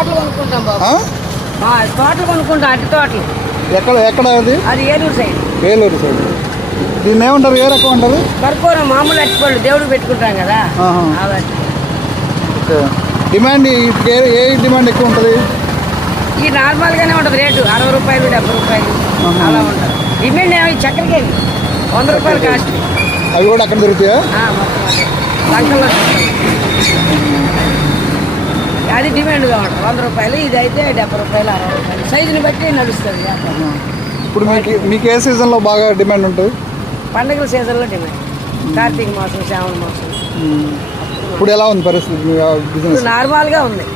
తోటలు కొనుక్కుంటాం బాబు. తోటలు కొనుక్కుంటాం, అరటి తోటలు. ఎక్కడ అది ఏలూరు సైడ్. ఏలూరు సైడ్. దీన్ని ఏమంటారు, ఏ రకం అంటారు? కర్పూరం మామూలు అరటిపళ్ళు దేవుడికి పెట్టుకుంటాం కదా. ఓకే. డిమాండ్ ఏ డిమాండ్ ఎక్కువ ఉంటుంది? ఈ నార్మల్గానే ఉంటుంది రేటు, 60 రూపాయలు 70 రూపాయలు అలా ఉంటుంది. డిమాండ్ ఏమి చక్కెరకి 100 రూపాయలు కాస్ట్. అవి కూడా అక్కడ దొరుకుతాయా? లంకల్లో అది డిమాండ్గా ఉంటుంది, 100 రూపాయలు. ఇది అయితే 70 రూపాయలు 60 రూపాయలు సైజుని బట్టి నడుస్తుంది. ఇప్పుడు మీకు ఏ సీజన్లో బాగా డిమాండ్ ఉంటుంది? పండుగల సీజన్లో డిమాండ్. కార్తీక మాసం, శ్రావణ మాసం. ఇప్పుడు ఎలా ఉంది పరిస్థితి బిజినెస్? నార్మల్గా ఉంది,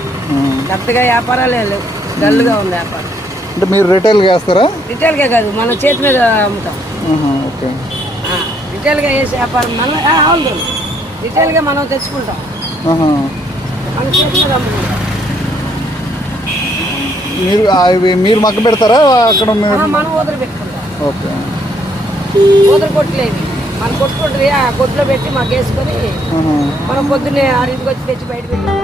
పెద్దగా వ్యాపారాలు ఏం లేవు, డల్గా ఉంది వ్యాపారం. అంటే మీరు రిటైల్గా వేస్తారా? రిటైల్గా కాదు, మన చేతి మీద అమ్ముతాం. ఓకే. రిటైల్గా వేసే వ్యాపారం మనం అవును, రిటైల్గా మనం తెచ్చుకుంటాం, మన చేతి మీద అమ్ముకుంటాం. మీరు మగ్గ పెడతారా అక్కడ? మనం ఊదర పెట్టుకుంటాం. ఓకే. ఊదర కొట్టులేవి మనం కొట్టుకుంటుంది, ఆ కొట్టులో పెట్టి మాకు వేసుకొని మనం పొద్దున్నే 6ంటికి వచ్చి తెచ్చి బయట పెట్టుకుంటాం.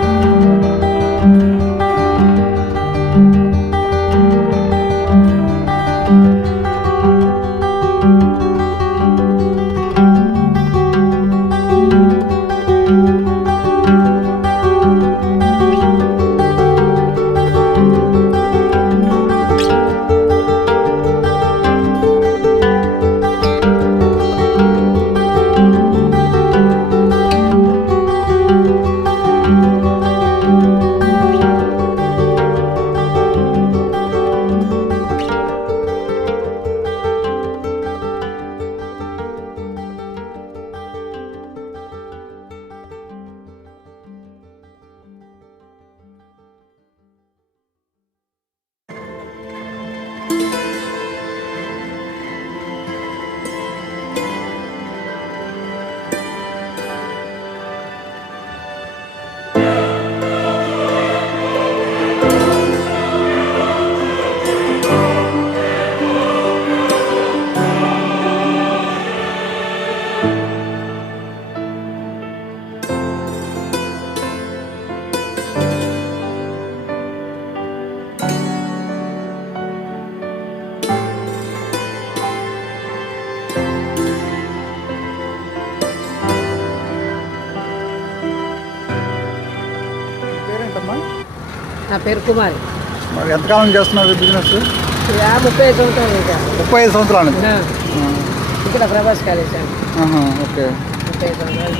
నా పేరు కుమారి. ఎంతకాలం చేస్తున్నారు బిజినెస్? 35 సంవత్సరాలు. 35 సంవత్సరాలు ఇక్కడ ప్రభాస్ కాలేజ్. ఓకే. 35 సంవత్సరాలు.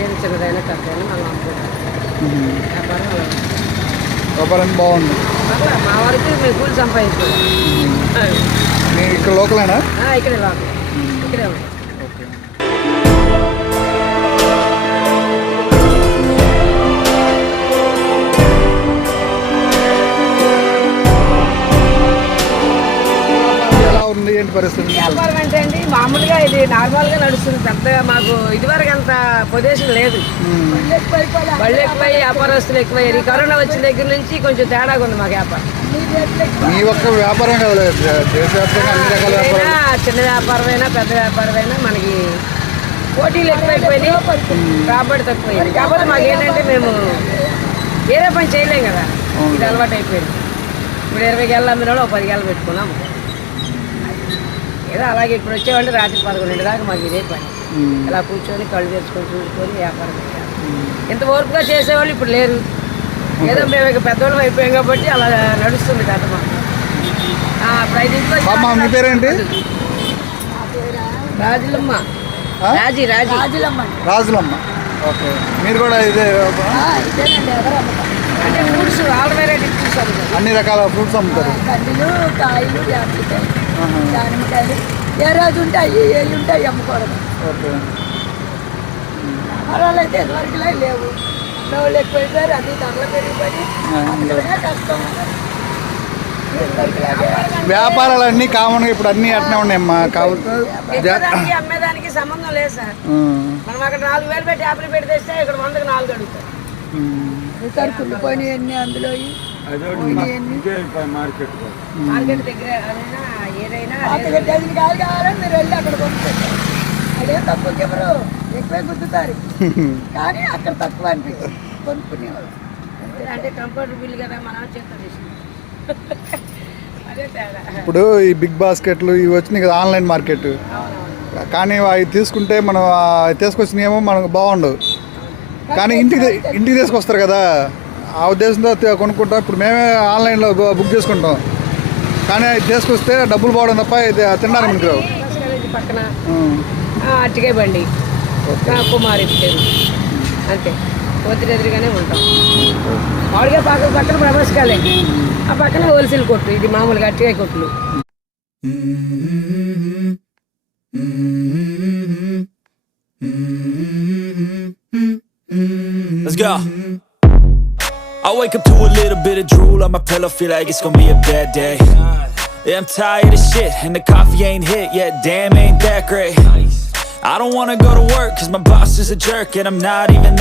ఏది చిన్నదైనా పెద్దదైనా మనం అమ్ముకుంటాం. వ్యాపారం బాగుంది. మా వరకు మేము కూలి సంపాదించుకోవాలి. మీరు ఇక్కడ లోకలేనా? ఇక్కడే లోకల్, ఇక్కడే ఉంది. ఏంటి పరిస్థితి? వ్యాపారం అంటే అండి మామూలుగా ఇది నార్మల్గా నడుస్తుంది, పెద్దగా మాకు ఇదివరకు అంత పొజిషన్ లేదు. బళ్ళు ఎక్కువై వ్యాపారస్తులు ఎక్కువయ్యారు. కరోనా వచ్చిన దగ్గర నుంచి కొంచెం తేడాగా ఉంది మాకు వ్యాపారం. మీ ఒక్క వ్యాపారం కదా, చిన్న వ్యాపారమైనా పెద్ద వ్యాపారమైనా మనకి పోటీలు ఎక్కువైపోయినాయి, రాబడి తక్కువైంది. కాకపోతే మాకు ఏంటంటే మేము ఏదో పని చేయలేం కదా, ఇది అలవాటు అయిపోయింది. ఇప్పుడు 20 గేళ్ళు అమ్మిన వాళ్ళు 10 గేళ్ళు పెట్టుకున్నాము. ఏదో అలాగే ఇప్పుడు వచ్చేవాళ్ళు రాత్రి 11 దాకా మాకు ఇదే పని. ఇలా కూర్చొని కళ్ళు తెచ్చుకొని చూసుకొని వ్యాపారం చేయాలి. ఇంత ఓర్పుగా చేసేవాళ్ళు ఇప్పుడు లేరు. ఏదో మేము ఇక పెద్దవాళ్ళం అయిపోయాం కాబట్టి అలా నడుస్తుంది కథ మాకు. ఇప్పుడు 5 ఇంట్లో. మీ పేరేంటి? రాజులమ్మ. రాజులమ్మ. ఓకే. మీరు కూడా ఇదే అంటే ఫ్రూట్స్ ఆల్ వెరైటీ ఫ్రూట్స్ అమ్ముతారు, అన్ని రకాల ఫ్రూట్స్ అమ్ముతారు. కందులు, కాయలు, యాపిల్కాయలు, దానిమ్మకాయలు, ఏ రోజు ఉంటాయి ఏవి ఉంటాయి అమ్ముకోవడం. ఓకే. వ్యాపారాలు అయితే ఎదువరకులే లేవు, వాళ్ళు ఎక్కువైపోయారు, అది ధరలు పెరిగిపోయి కష్టం. వ్యాపారాలన్నీ కామన్గా ఇప్పుడు అన్నీ అట్నే ఉన్నాయమ్మా. అమ్మేదానికి సంబంధం లేదు సార్. మనం అక్కడ 4000 పెట్టి యాపిల్ పెట్టి తెస్తే ఇక్కడ 100కి 4 అడుగుతారు. సరుకులు పోయినాయన్నీ అందులో మార్కెట్ దగ్గర ఏదైనా డజన్ కాయలు కావాలని మీరు వెళ్ళి అక్కడ కొనుక్కుంటారు. అదే తక్కువకి ఎవరు ఎక్కువే గుద్దుతారు, కానీ అక్కడ తక్కువ అనిపించింది కొనుక్కునేవాళ్ళు. అంటే కంఫర్టబుల్ కదా మనం చేస్తాం అదే తేడా. ఇప్పుడు ఈ బిగ్ బాస్కెట్లు ఇవి వచ్చినాయి కదా ఆన్లైన్ మార్కెట్, అవునవును. కానీ అవి తీసుకుంటే మనం తీసుకొచ్చినాయేమో మనకు బాగుండవు, కానీ ఇంటికి తీసుకొస్తారు కదా ఆ ఉద్దేశంతో కొనుక్కుంటాం. ఇప్పుడు మేమే ఆన్లైన్లో బుక్ చేసుకుంటాం, కానీ అవి తీసుకొస్తే డబ్బులు పోవడం తప్ప ఇది తినడానికి మనకు రావు. బస్ కాలేజీ పక్కన అట్టికాయ బండి, కుమారి పేరు, అంతే ఎదురుగానే ఉంటాం. మామూలుగా పక్కన ప్రభాస్ కాలేజీ, ఆ పక్కన హోల్సేల్ కొట్టు, ఇది మామూలుగా అట్టికాయ కొట్లు. Let's go. I wake up to a little bit of drool on my pillow, feel like it's gonna be a bad day. Yeah, I'm tired of shit, and the coffee ain't hit yet, damn ain't that great. I don't wanna go to work, cause my boss is a jerk, and I'm not even